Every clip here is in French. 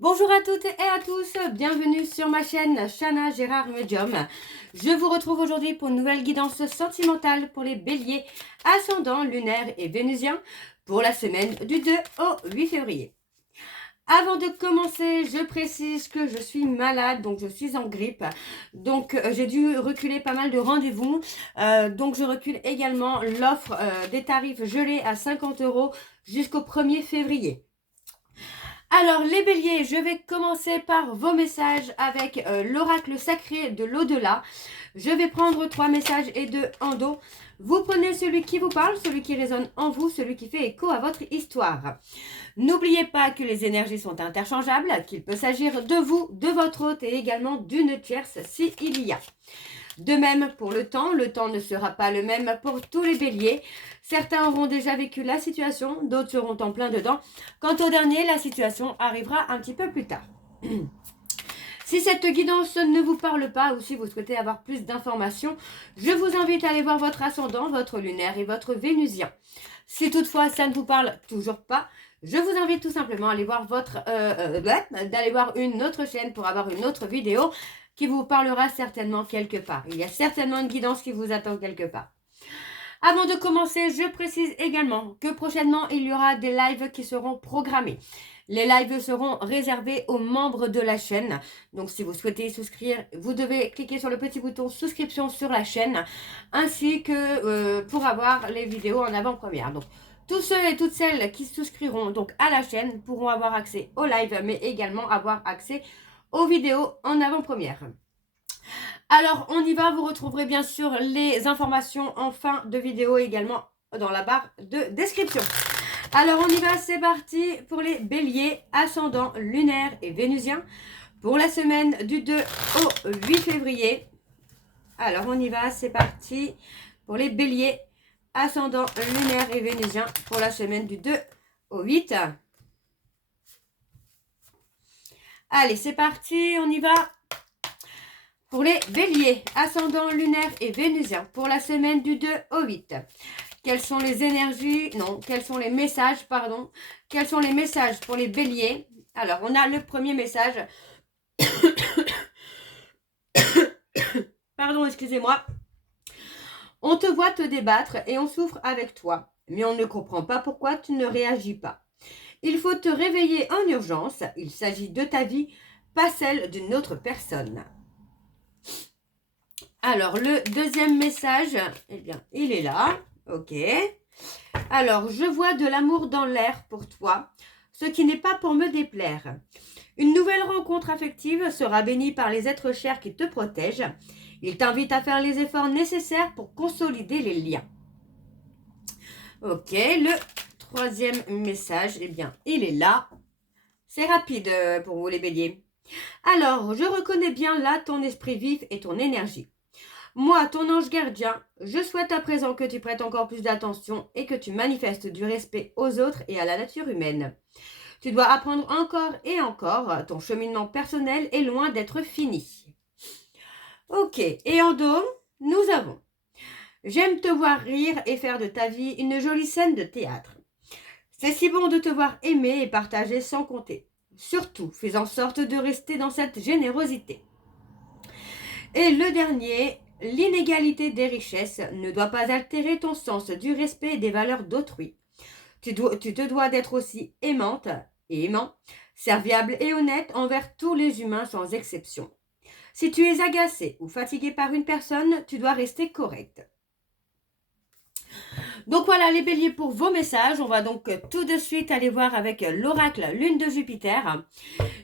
Bonjour à toutes et à tous, bienvenue sur ma chaîne Chana Gérard Medium. Je vous retrouve aujourd'hui pour une nouvelle guidance sentimentale pour les béliers, ascendant, lunaire et vénusien pour la semaine du 2 au 8 février. Avant de commencer, je précise que je suis malade, donc je suis en grippe. Donc j'ai dû reculer pas mal de rendez-vous. Donc je recule également l'offre des tarifs gelés à 50 € jusqu'au 1er février. Alors les béliers, je vais commencer par vos messages avec l'oracle sacré de l'au-delà. Je vais prendre 3 messages et 2 en dos. Vous prenez celui qui vous parle, celui qui résonne en vous, celui qui fait écho à votre histoire. N'oubliez pas que les énergies sont interchangeables, qu'il peut s'agir de vous, de votre hôte et également d'une tierce s'il y a. De même pour le temps ne sera pas le même pour tous les béliers. Certains auront déjà vécu la situation, d'autres seront en plein dedans. Quant au dernier, la situation arrivera un petit peu plus tard. Si cette guidance ne vous parle pas ou si vous souhaitez avoir plus d'informations, je vous invite à aller voir votre ascendant, votre lunaire et votre vénusien. Si toutefois ça ne vous parle toujours pas, je vous invite tout simplement à aller voir d'aller voir une autre chaîne pour avoir une autre vidéo qui vous parlera certainement quelque part. Il y a certainement une guidance qui vous attend quelque part. Avant de commencer, je précise également que prochainement, il y aura des lives qui seront programmés. Les lives seront réservés aux membres de la chaîne. Donc, si vous souhaitez souscrire, vous devez cliquer sur le petit bouton souscription sur la chaîne, ainsi que pour avoir les vidéos en avant-première. Donc, tous ceux et toutes celles qui souscriront donc à la chaîne pourront avoir accès aux lives, mais également avoir accès aux vidéos en avant-première. Alors, on y va, vous retrouverez bien sûr les informations en fin de vidéo également dans la barre de description. Alors, on y va, c'est parti pour les béliers, ascendant, lunaire et vénusien pour la semaine du 2 au 8 février. Alors, on y va, c'est parti pour les béliers, ascendant, lunaire et vénusien pour la semaine du 2 au 8. Allez, c'est parti, on y va. Pour les béliers, ascendant, lunaire et vénusien, pour la semaine du 2 au 8. Quelles sont les énergies, non, quels sont les messages, pardon. Quels sont les messages pour les béliers? Alors, on a le premier message. Pardon, excusez-moi. On te voit te débattre et on souffre avec toi, mais on ne comprend pas pourquoi tu ne réagis pas. Il faut te réveiller en urgence, il s'agit de ta vie, pas celle d'une autre personne. Alors, le deuxième message, eh bien, il est là. Ok. Alors, je vois de l'amour dans l'air pour toi, ce qui n'est pas pour me déplaire. Une nouvelle rencontre affective sera bénie par les êtres chers qui te protègent. Ils t'invitent à faire les efforts nécessaires pour consolider les liens. Ok, le troisième message, eh bien, il est là. C'est rapide pour vous les béliers. Alors, je reconnais bien là ton esprit vif et ton énergie. Moi, ton ange gardien, je souhaite à présent que tu prêtes encore plus d'attention et que tu manifestes du respect aux autres et à la nature humaine. Tu dois apprendre encore et encore, ton cheminement personnel est loin d'être fini. Ok, et en dos, nous avons j'aime te voir rire et faire de ta vie une jolie scène de théâtre. C'est si bon de te voir aimer et partager sans compter. Surtout, fais en sorte de rester dans cette générosité. Et le dernier, l'inégalité des richesses ne doit pas altérer ton sens du respect et des valeurs d'autrui. Tu te dois d'être aussi aimante et aimant, serviable et honnête envers tous les humains sans exception. Si tu es agacé ou fatigué par une personne, tu dois rester correct. Donc voilà les béliers pour vos messages. On va donc tout de suite aller voir avec l'oracle lune de Jupiter.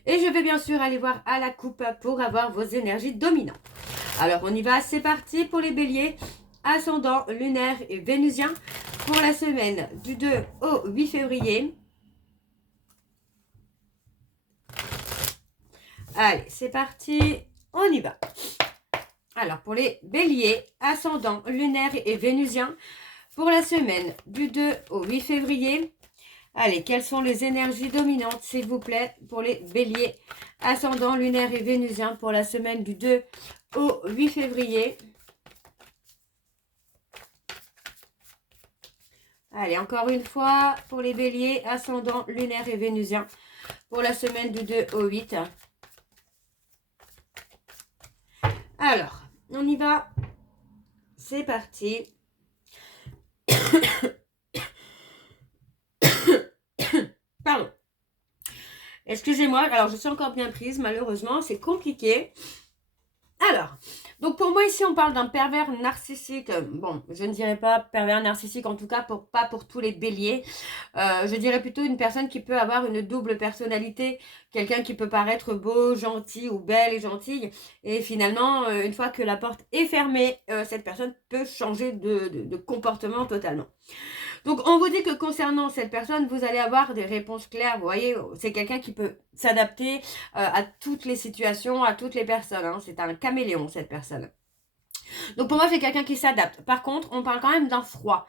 Et je vais bien sûr aller voir à la coupe pour avoir vos énergies dominantes. Alors on y va, c'est parti pour les béliers, ascendant, lunaire et vénusien pour la semaine du 2 au 8 février. Allez, c'est parti, on y va. Alors pour les béliers, ascendant, lunaire et vénusien pour la semaine du 2 au 8 février. Allez, quelles sont les énergies dominantes, s'il vous plaît, pour les béliers, ascendant, lunaire et vénusien pour la semaine du 2 au 8 février. Allez, encore une fois, pour les béliers, ascendant, lunaire et vénusien pour la semaine du 2 au 8. Alors, on y va. C'est parti. Pardon. Excusez-moi, alors je suis encore bien prise, malheureusement, c'est compliqué. Alors, donc pour moi ici on parle d'un pervers narcissique. Bon, je ne dirais pas pervers narcissique, en tout cas pas pour tous les béliers. Je dirais plutôt une personne qui peut avoir une double personnalité. Quelqu'un qui peut paraître beau, gentil ou belle et gentille. Et finalement, une fois que la porte est fermée, cette personne peut changer de comportement totalement. Donc, on vous dit que concernant cette personne, vous allez avoir des réponses claires. Vous voyez, c'est quelqu'un qui peut s'adapter à toutes les situations, à toutes les personnes. Hein. C'est un caméléon, cette personne. Donc, pour moi, c'est quelqu'un qui s'adapte. Par contre, on parle quand même d'un froid.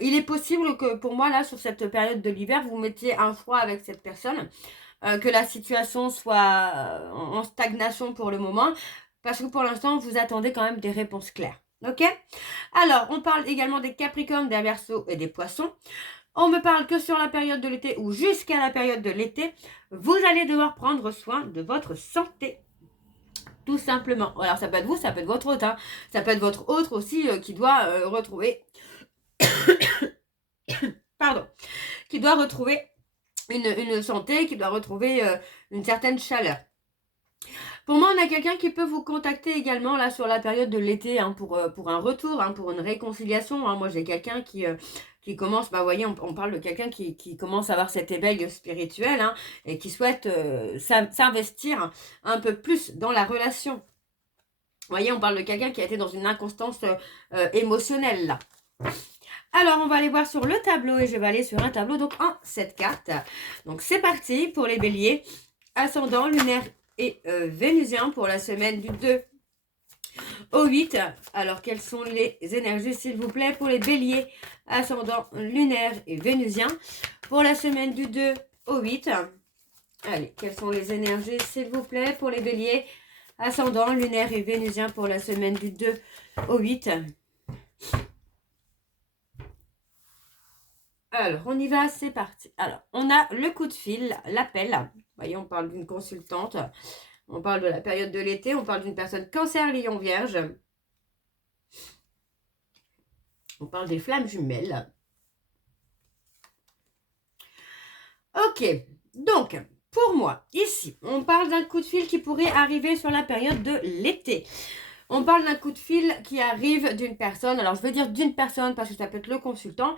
Il est possible que, pour moi, là, sur cette période de l'hiver, vous mettiez un froid avec cette personne. Que la situation soit en stagnation pour le moment. Parce que pour l'instant, vous attendez quand même des réponses claires. Ok? Alors, on parle également des Capricornes, des Verseaux et des Poissons. On me parle que sur la période de l'été ou jusqu'à la période de l'été, vous allez devoir prendre soin de votre santé. Tout simplement. Alors, ça peut être vous, ça peut être votre autre. Hein. Ça peut être votre autre aussi qui doit retrouver... Pardon. Qui doit retrouver une santé, qui doit retrouver une certaine chaleur. Pour moi, on a quelqu'un qui peut vous contacter également là sur la période de l'été hein, pour un retour, hein, pour une réconciliation. Hein. Moi, j'ai quelqu'un qui commence, bah, vous voyez, on parle de quelqu'un qui commence à avoir cet éveil spirituel hein, et qui souhaite s'investir un peu plus dans la relation. Vous voyez, on parle de quelqu'un qui a été dans une inconstance émotionnelle là. Alors, on va aller voir sur le tableau et je vais aller sur un tableau, donc en 7 cartes. Donc, c'est parti pour les béliers, ascendant, lunaire et vénusien pour la semaine du 2 au 8. Alors, quelles sont les énergies, s'il vous plaît, pour les béliers, ascendant, lunaire et vénusien pour la semaine du 2 au 8. Allez, quelles sont les énergies, s'il vous plaît, pour les béliers, ascendant, lunaire et vénusien pour la semaine du 2 au 8. Alors, on y va, c'est parti. Alors, on a le coup de fil, l'appel. Vous voyez, on parle d'une consultante. On parle de la période de l'été. On parle d'une personne cancer, lion, vierge. On parle des flammes jumelles. Ok, donc, pour moi, ici, on parle d'un coup de fil qui pourrait arriver sur la période de l'été. On parle d'un coup de fil qui arrive d'une personne, alors je veux dire d'une personne parce que ça peut être le consultant,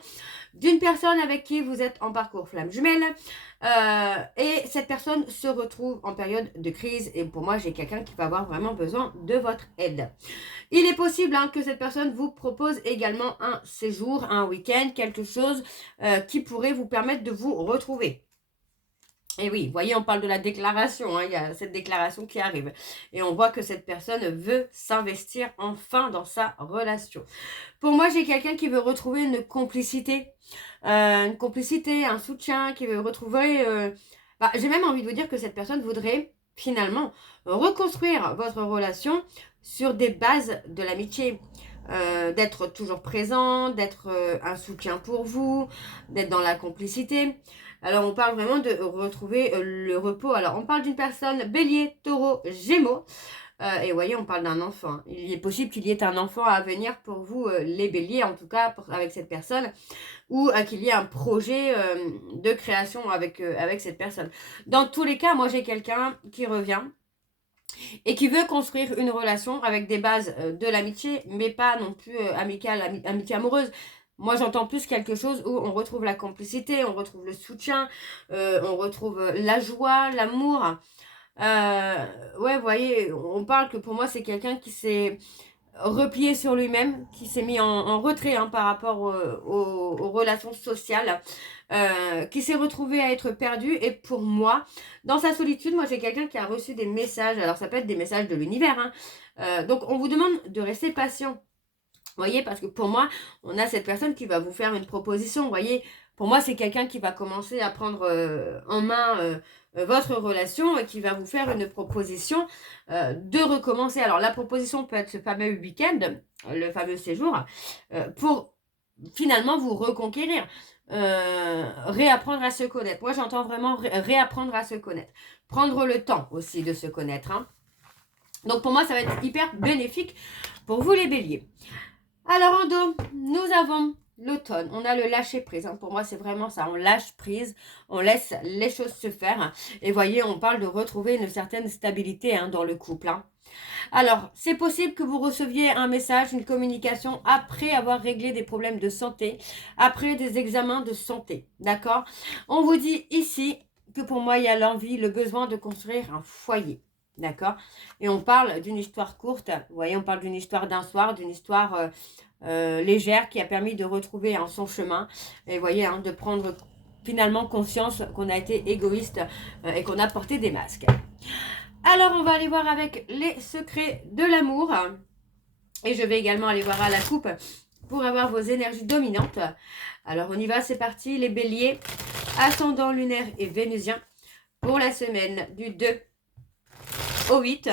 d'une personne avec qui vous êtes en parcours flamme jumelle et cette personne se retrouve en période de crise et pour moi j'ai quelqu'un qui va avoir vraiment besoin de votre aide. Il est possible hein, que cette personne vous propose également un séjour, un week-end, quelque chose qui pourrait vous permettre de vous retrouver. Et oui, vous voyez, on parle de la déclaration, hein, il y a cette déclaration qui arrive. Et on voit que cette personne veut s'investir enfin dans sa relation. Pour moi, j'ai quelqu'un qui veut retrouver une complicité, un soutien, qui veut retrouver... j'ai même envie de vous dire que cette personne voudrait finalement reconstruire votre relation sur des bases de l'amitié. D'être toujours présent, d'être un soutien pour vous, d'être dans la complicité. Alors, on parle vraiment de retrouver le repos. Alors, on parle d'une personne bélier, taureau, gémeaux. Et vous voyez, on parle d'un enfant. Il est possible qu'il y ait un enfant à venir pour vous, les béliers, en tout cas avec cette personne, ou qu'il y ait un projet de création avec cette personne. Dans tous les cas, moi, j'ai quelqu'un qui revient et qui veut construire une relation avec des bases de l'amitié, mais pas non plus amicale, amitié amoureuse. Moi, j'entends plus quelque chose où on retrouve la complicité, on retrouve le soutien, on retrouve la joie, l'amour. Ouais, vous voyez, on parle que pour moi, c'est quelqu'un qui s'est replié sur lui-même, qui s'est mis en retrait hein, par rapport aux relations sociales, qui s'est retrouvé à être perdu. Et pour moi, dans sa solitude, moi j'ai quelqu'un qui a reçu des messages. Alors ça peut être des messages de l'univers. Hein. Donc on vous demande de rester patient. Vous voyez, parce que pour moi, on a cette personne qui va vous faire une proposition. Vous voyez, pour moi, c'est quelqu'un qui va commencer à prendre en main votre relation et qui va vous faire une proposition de recommencer. Alors, la proposition peut être ce fameux week-end, le fameux séjour, pour finalement vous reconquérir. Réapprendre à se connaître. Moi, j'entends vraiment réapprendre à se connaître. Prendre le temps aussi de se connaître. Hein. Donc, pour moi, ça va être hyper bénéfique pour vous, les béliers. Alors, en dos, nous avons l'automne. On a le lâcher prise. Hein. Pour moi, c'est vraiment ça. On lâche prise. On laisse les choses se faire. Et voyez, on parle de retrouver une certaine stabilité hein, dans le couple. Hein. Alors, c'est possible que vous receviez un message, une communication après avoir réglé des problèmes de santé, après des examens de santé, d'accord? On vous dit ici que pour moi, il y a l'envie, le besoin de construire un foyer, d'accord? Et on parle d'une histoire courte, vous voyez, on parle d'une histoire d'un soir, d'une histoire légère qui a permis de retrouver hein, son chemin, et vous voyez, hein, de prendre finalement conscience qu'on a été égoïste et qu'on a porté des masques. Alors, on va aller voir avec les secrets de l'amour. Et je vais également aller voir à la coupe pour avoir vos énergies dominantes. Alors, on y va, c'est parti. Les béliers, ascendant lunaire et vénusien pour la semaine du 2 au 8.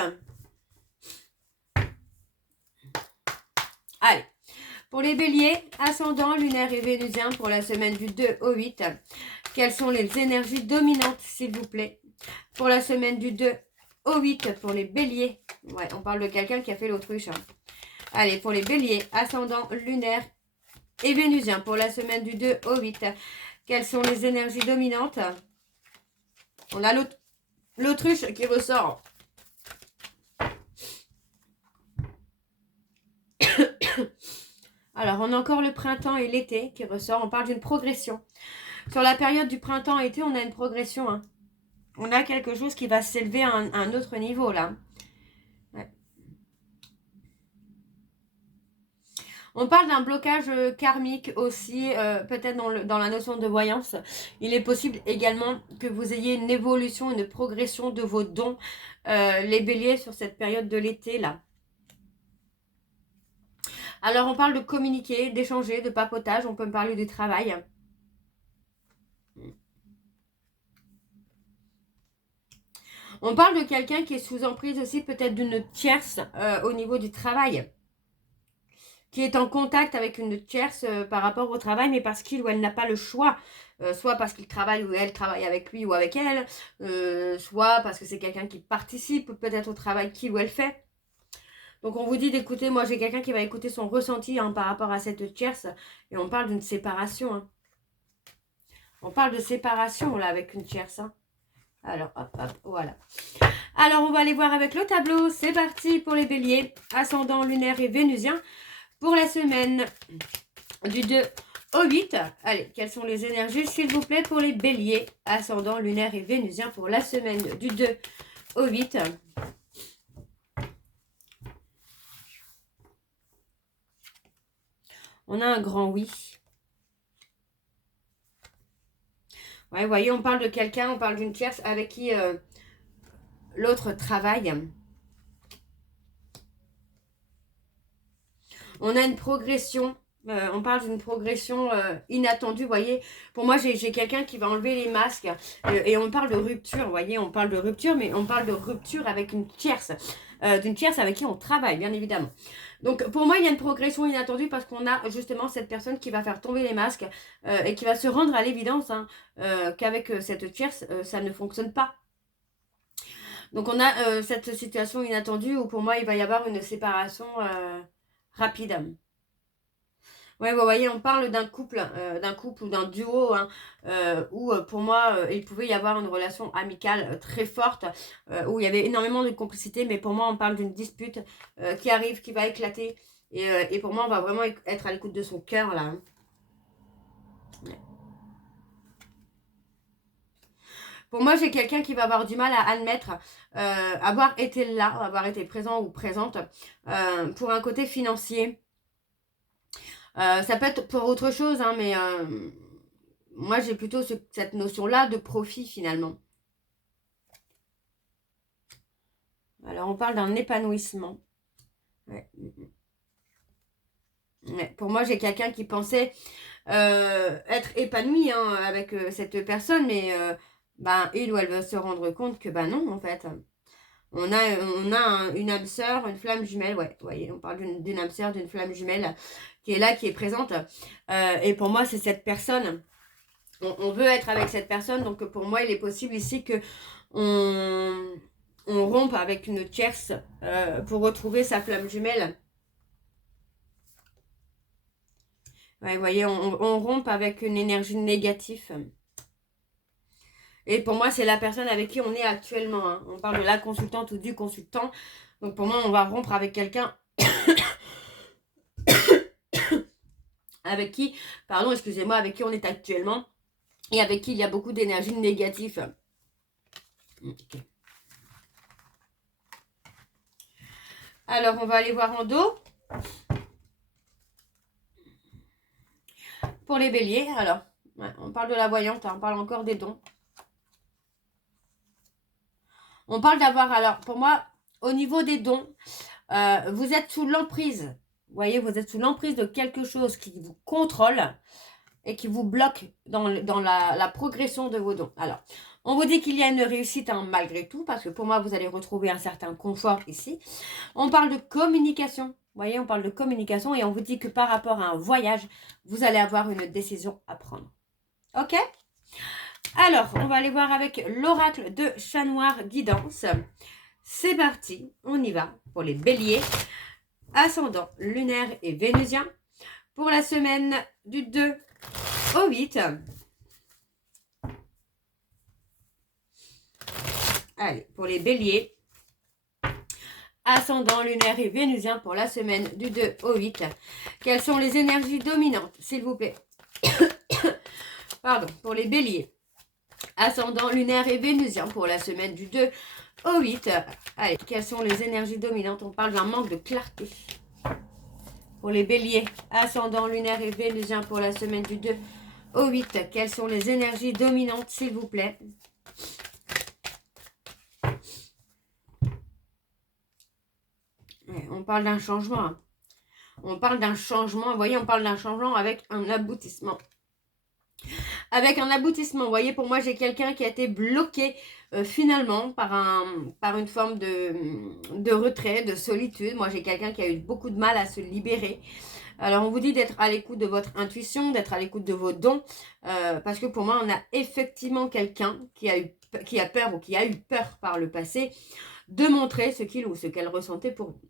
Allez, pour les béliers, ascendant lunaire et vénusien pour la semaine du 2 au 8. Quelles sont les énergies dominantes, s'il vous plaît, pour la semaine du 2 au 8 pour les béliers. Ouais, on parle de quelqu'un qui a fait l'autruche. Hein. Allez, pour les béliers, ascendant lunaire et vénusien pour la semaine du 2 au 8. Quelles sont les énergies dominantes? On a l'autruche qui ressort. Alors, on a encore le printemps et l'été qui ressort. On parle d'une progression. Sur la période du printemps-été, on a une progression. Hein. On a quelque chose qui va s'élever à un autre niveau, là. Ouais. On parle d'un blocage karmique aussi, peut-être dans la notion de voyance. Il est possible également que vous ayez une évolution, une progression de vos dons, les béliers, sur cette période de l'été, là. Alors, on parle de communiquer, d'échanger, de papotage. On peut me parler du travail. On parle de quelqu'un qui est sous emprise aussi, peut-être d'une tierce au niveau du travail. Qui est en contact avec une tierce par rapport au travail, mais parce qu'il ou elle n'a pas le choix. Soit parce qu'il travaille ou elle travaille avec lui ou avec elle, soit parce que c'est quelqu'un qui participe peut-être au travail qu'il ou elle fait. Donc on vous dit d'écouter, moi j'ai quelqu'un qui va écouter son ressenti hein, par rapport à cette tierce, et on parle d'une séparation. Hein. On parle de séparation là avec une tierce. Hein. Alors hop hop, voilà. Alors on va aller voir avec le tableau, c'est parti pour les béliers, ascendant lunaire et vénusien. Pour la semaine du 2 au 8, allez, quelles sont les énergies, s'il vous plaît, pour les béliers, ascendant lunaire et vénusien, pour la semaine du 2 au 8. On a un grand oui. Ouais, vous voyez, on parle de quelqu'un, on parle d'une tierce avec qui l'autre travaille. On a une progression. On parle d'une progression inattendue, vous voyez. Pour moi, j'ai quelqu'un qui va enlever les masques. Et on parle de rupture, vous voyez. On parle de rupture, mais on parle de rupture avec une tierce. D'une tierce avec qui on travaille, bien évidemment. Donc, pour moi, il y a une progression inattendue parce qu'on a justement cette personne qui va faire tomber les masques et qui va se rendre à l'évidence hein, qu'avec cette tierce, ça ne fonctionne pas. Donc, on a cette situation inattendue où pour moi, il va y avoir une séparation rapide. Ouais, vous voyez, on parle d'un couple ou d'un duo, hein, où pour moi, il pouvait y avoir une relation amicale très forte, où il y avait énormément de complicité, mais pour moi, on parle d'une dispute qui arrive, qui va éclater, et pour moi, on va vraiment être à l'écoute de son cœur, là. Hein. Ouais. Pour moi, j'ai quelqu'un qui va avoir du mal à admettre avoir été là, avoir été présent ou présente pour un côté financier. Ça peut être pour autre chose, hein, mais moi j'ai plutôt cette notion-là de profit finalement. Alors on parle d'un épanouissement. Ouais. Ouais. Pour moi j'ai quelqu'un qui pensait être épanoui hein, avec cette personne, mais ben, il ou elle va se rendre compte que ben non en fait. une âme sœur, une flamme jumelle, ouais, vous voyez, on parle d'une âme sœur, d'une flamme jumelle qui est là, qui est présente. Et pour moi, c'est cette personne. On veut être avec cette personne, donc pour moi, il est possible ici que on rompe avec une tierce pour retrouver sa flamme jumelle. Ouais, vous voyez, on rompt avec une énergie négative. Et pour moi, c'est la personne avec qui on est actuellement. Hein. On parle de la consultante ou du consultant. Donc pour moi, on va rompre avec quelqu'un avec qui, pardon, excusez-moi, avec qui on est actuellement et avec qui il y a beaucoup d'énergie négative. Okay. Alors, on va aller voir en dos. Pour les béliers, alors, ouais, on parle de la voyante, hein, on parle encore des dons. On parle d'avoir, alors, pour moi, au niveau des dons, vous êtes sous l'emprise. Vous voyez, vous êtes sous l'emprise de quelque chose qui vous contrôle et qui vous bloque dans la progression de vos dons. Alors, on vous dit qu'il y a une réussite hein, malgré tout, parce que pour moi, vous allez retrouver un certain confort ici. On parle de communication. Vous voyez, on parle de communication et on vous dit que par rapport à un voyage, vous allez avoir une décision à prendre. Ok ? Alors, on va aller voir avec l'oracle de Chat Noir Guidance. C'est parti, on y va pour les béliers, ascendant lunaire et vénusien, pour la semaine du 2 au 8. Allez, pour les béliers, ascendant lunaire et vénusien pour la semaine du 2 au 8. Quelles sont les énergies dominantes, s'il vous plaît? Pardon, pour les béliers, ascendant lunaire et vénusien pour la semaine du 2 au 8. Allez, quelles sont les énergies dominantes? On parle d'un manque de clarté. Pour les béliers, ascendant lunaire et vénusien pour la semaine du 2 au 8. Quelles sont les énergies dominantes, s'il vous plaît? On parle d'un changement. Hein. On parle d'un changement. Vous voyez, on parle d'un changement avec un aboutissement. Avec un aboutissement. Vous voyez, pour moi, j'ai quelqu'un qui a été bloqué finalement par une forme de retrait, de solitude. Moi, j'ai quelqu'un qui a eu beaucoup de mal à se libérer. Alors, on vous dit d'être à l'écoute de votre intuition, d'être à l'écoute de vos dons. Parce que pour moi, on a effectivement quelqu'un qui a peur ou qui a eu peur par le passé de montrer ce qu'il ou ce qu'elle ressentait pour vous.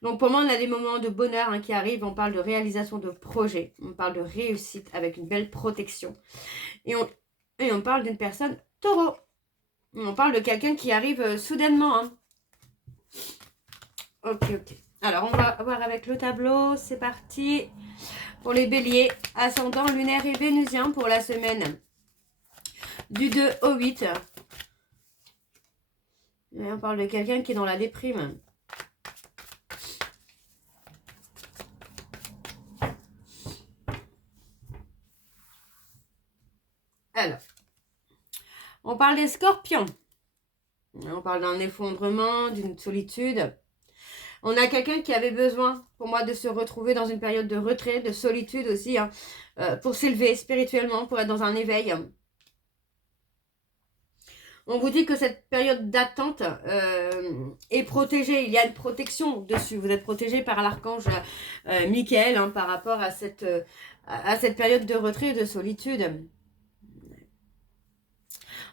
Donc pour moi, on a des moments de bonheur hein, qui arrivent. On parle de réalisation de projets. On parle de réussite avec une belle protection. Et on parle d'une personne taureau. On parle de quelqu'un qui arrive soudainement. Hein. Ok. Alors, on va voir avec le tableau. C'est parti. Pour les béliers, ascendant lunaire et vénusien pour la semaine du 2 au 8. Et on parle de quelqu'un qui est dans la déprime. Alors, on parle des scorpions. On parle d'un effondrement, d'une solitude. On a quelqu'un qui avait besoin, pour moi, de se retrouver dans une période de retrait, de solitude aussi, hein, pour s'élever spirituellement, pour être dans un éveil. On vous dit que cette période d'attente est protégée. Il y a une protection dessus. Vous êtes protégé par l'archange Michael hein, par rapport à cette période de retrait et de solitude.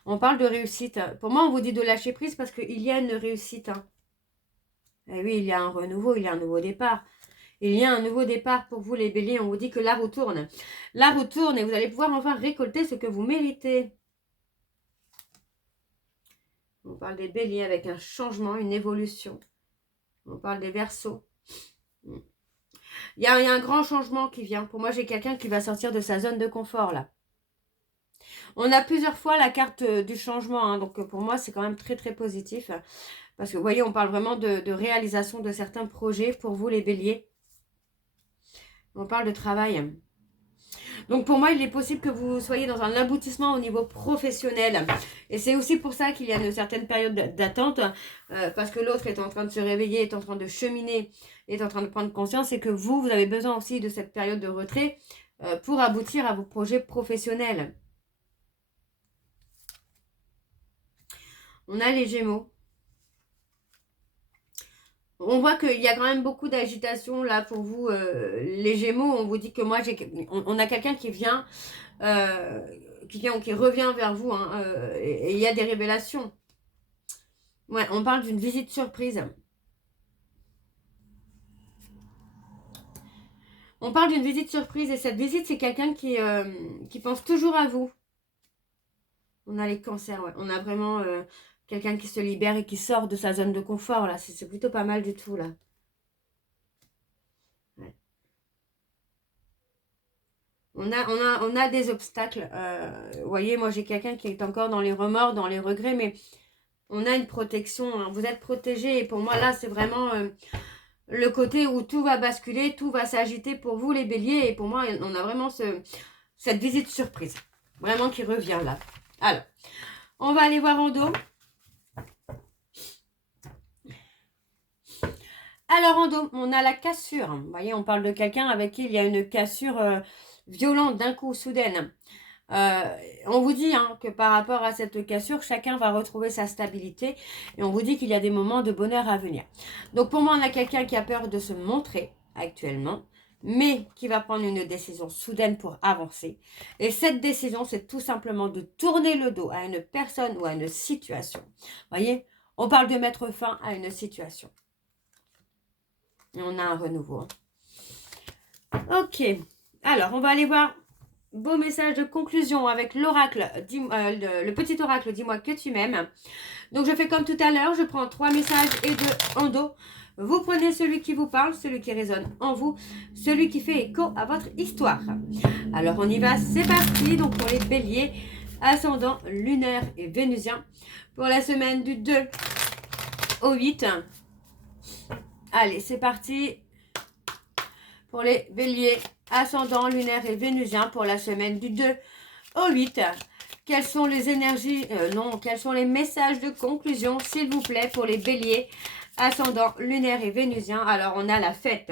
On parle de réussite. Pour moi, on vous dit de lâcher prise parce qu'il y a une réussite. Hein. Et oui, il y a un renouveau, il y a un nouveau départ. Il y a un nouveau départ pour vous, les béliers. On vous dit que la roue tourne. La roue tourne et vous allez pouvoir enfin récolter ce que vous méritez. On parle des béliers avec un changement, une évolution. On parle des verseaux. Il y a un grand changement qui vient. Pour moi, j'ai quelqu'un qui va sortir de sa zone de confort, là. On a plusieurs fois la carte du changement. Hein, donc, pour moi, c'est quand même très, très positif. Parce que, vous voyez, on parle vraiment de réalisation de certains projets pour vous, les béliers. On parle de travail. Donc, pour moi, il est possible que vous soyez dans un aboutissement au niveau professionnel. Et c'est aussi pour ça qu'il y a une certaine période d'attente. Parce que l'autre est en train de se réveiller, est en train de cheminer, est en train de prendre conscience. Et que vous avez besoin aussi de cette période de retrait pour aboutir à vos projets professionnels. On a les Gémeaux. On voit qu'il y a quand même beaucoup d'agitation là pour vous, les Gémeaux. On vous dit que moi, on a quelqu'un euh, qui revient vers vous, hein, et il y a des révélations. Ouais, on parle d'une visite surprise. On parle d'une visite surprise et cette visite, c'est quelqu'un qui pense toujours à vous. On a les cancers, ouais. On a vraiment quelqu'un qui se libère et qui sort de sa zone de confort, là. C'est plutôt pas mal du tout, là. Ouais. On a des obstacles. Vous voyez, moi, j'ai quelqu'un qui est encore dans les remords, dans les regrets, mais on a une protection, hein. Vous êtes protégé et pour moi, là, c'est vraiment le côté où tout va basculer, tout va s'agiter pour vous, les béliers. Et pour moi, on a vraiment cette visite surprise. Vraiment qui revient, là. Alors, on va aller voir en dos. Alors, en dos, on a la cassure. Vous voyez, on parle de quelqu'un avec qui il y a une cassure violente d'un coup, soudaine. On vous dit hein, que par rapport à cette cassure, chacun va retrouver sa stabilité et on vous dit qu'il y a des moments de bonheur à venir. Donc pour moi, on a quelqu'un qui a peur de se montrer actuellement, mais qui va prendre une décision soudaine pour avancer. Et cette décision, c'est tout simplement de tourner le dos à une personne ou à une situation. Vous voyez, on parle de mettre fin à une situation. Et on a un renouveau. Ok, alors on va aller voir beau message de conclusion avec l'oracle, le petit oracle, dis-moi que tu m'aimes. Donc je fais comme tout à l'heure, je prends 3 messages et 2 en dos. Vous prenez celui qui vous parle, celui qui résonne en vous, celui qui fait écho à votre histoire. Alors on y va, c'est parti. Donc pour les béliers, ascendant lunaire et vénusien, pour la semaine du 2 au 8. Allez, c'est parti. Pour les béliers, ascendant lunaire et vénusien, pour la semaine du 2 au 8. Quelles sont les énergies, quels sont les messages de conclusion, s'il vous plaît, pour les béliers, ascendant lunaire et vénusien. Alors, on a la fête.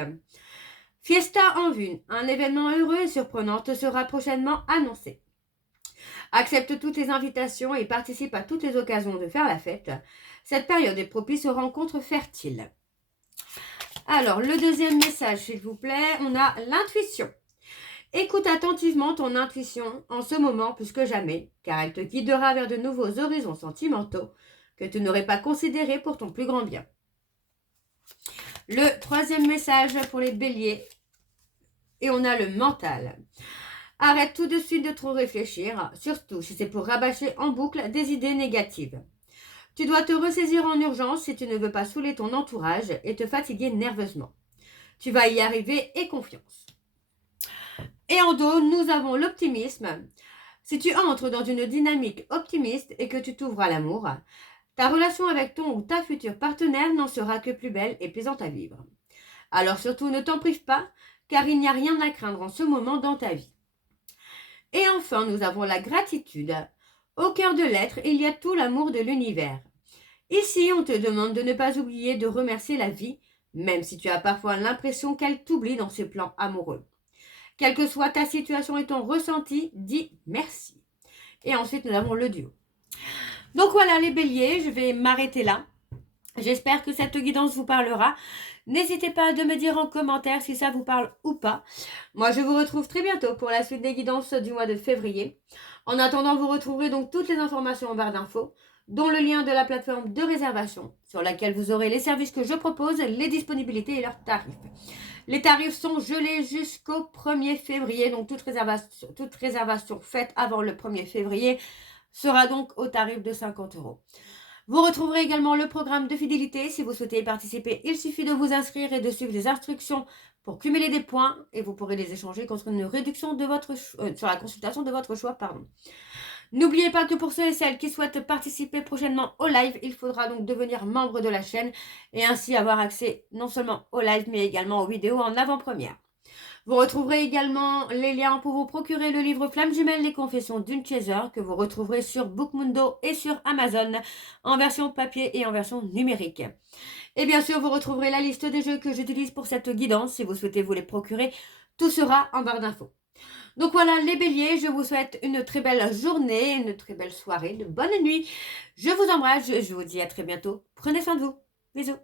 Fiesta en vue. Un événement heureux et surprenant te sera prochainement annoncé. Accepte toutes les invitations et participe à toutes les occasions de faire la fête. Cette période est propice aux rencontres fertiles. Alors, le deuxième message, s'il vous plaît, on a l'intuition. Écoute attentivement ton intuition en ce moment plus que jamais, car elle te guidera vers de nouveaux horizons sentimentaux que tu n'aurais pas considérés pour ton plus grand bien. Le troisième message pour les béliers, et on a le mental. Arrête tout de suite de trop réfléchir, surtout si c'est pour rabâcher en boucle des idées négatives. Tu dois te ressaisir en urgence si tu ne veux pas saouler ton entourage et te fatiguer nerveusement. Tu vas y arriver et confiance. Et en dos, nous avons l'optimisme. Si tu entres dans une dynamique optimiste et que tu t'ouvres à l'amour, ta relation avec ton ou ta future partenaire n'en sera que plus belle et plaisante à vivre. Alors surtout, ne t'en prive pas, car il n'y a rien à craindre en ce moment dans ta vie. Et enfin, nous avons la gratitude. Au cœur de l'être, il y a tout l'amour de l'univers. Ici, on te demande de ne pas oublier de remercier la vie, même si tu as parfois l'impression qu'elle t'oublie dans ses plans amoureux. Quelle que soit ta situation et ton ressenti, dis merci. Et ensuite, nous avons le duo. Donc voilà les béliers, je vais m'arrêter là. J'espère que cette guidance vous parlera. N'hésitez pas de me dire en commentaire si ça vous parle ou pas. Moi, je vous retrouve très bientôt pour la suite des guidances du mois de février. En attendant, vous retrouverez donc toutes les informations en barre d'infos, dont le lien de la plateforme de réservation sur laquelle vous aurez les services que je propose, les disponibilités et leurs tarifs. Les tarifs sont gelés jusqu'au 1er février, donc toute réservation faite avant le 1er février sera donc au tarif de 50 €. Vous retrouverez également le programme de fidélité. Si vous souhaitez y participer, il suffit de vous inscrire et de suivre les instructions pour cumuler des points et vous pourrez les échanger contre une réduction de votre sur la consultation de votre choix. N'oubliez pas que pour ceux et celles qui souhaitent participer prochainement au live, il faudra donc devenir membre de la chaîne et ainsi avoir accès non seulement au live mais également aux vidéos en avant-première. Vous retrouverez également les liens pour vous procurer le livre Flamme Jumelle, les confessions d'une chaser que vous retrouverez sur Bookmundo et sur Amazon en version papier et en version numérique. Et bien sûr, vous retrouverez la liste des jeux que j'utilise pour cette guidance si vous souhaitez vous les procurer. Tout sera en barre d'infos. Donc voilà les béliers, je vous souhaite une très belle journée, une très belle soirée, de bonne nuit. Je vous embrasse, je vous dis à très bientôt. Prenez soin de vous. Bisous.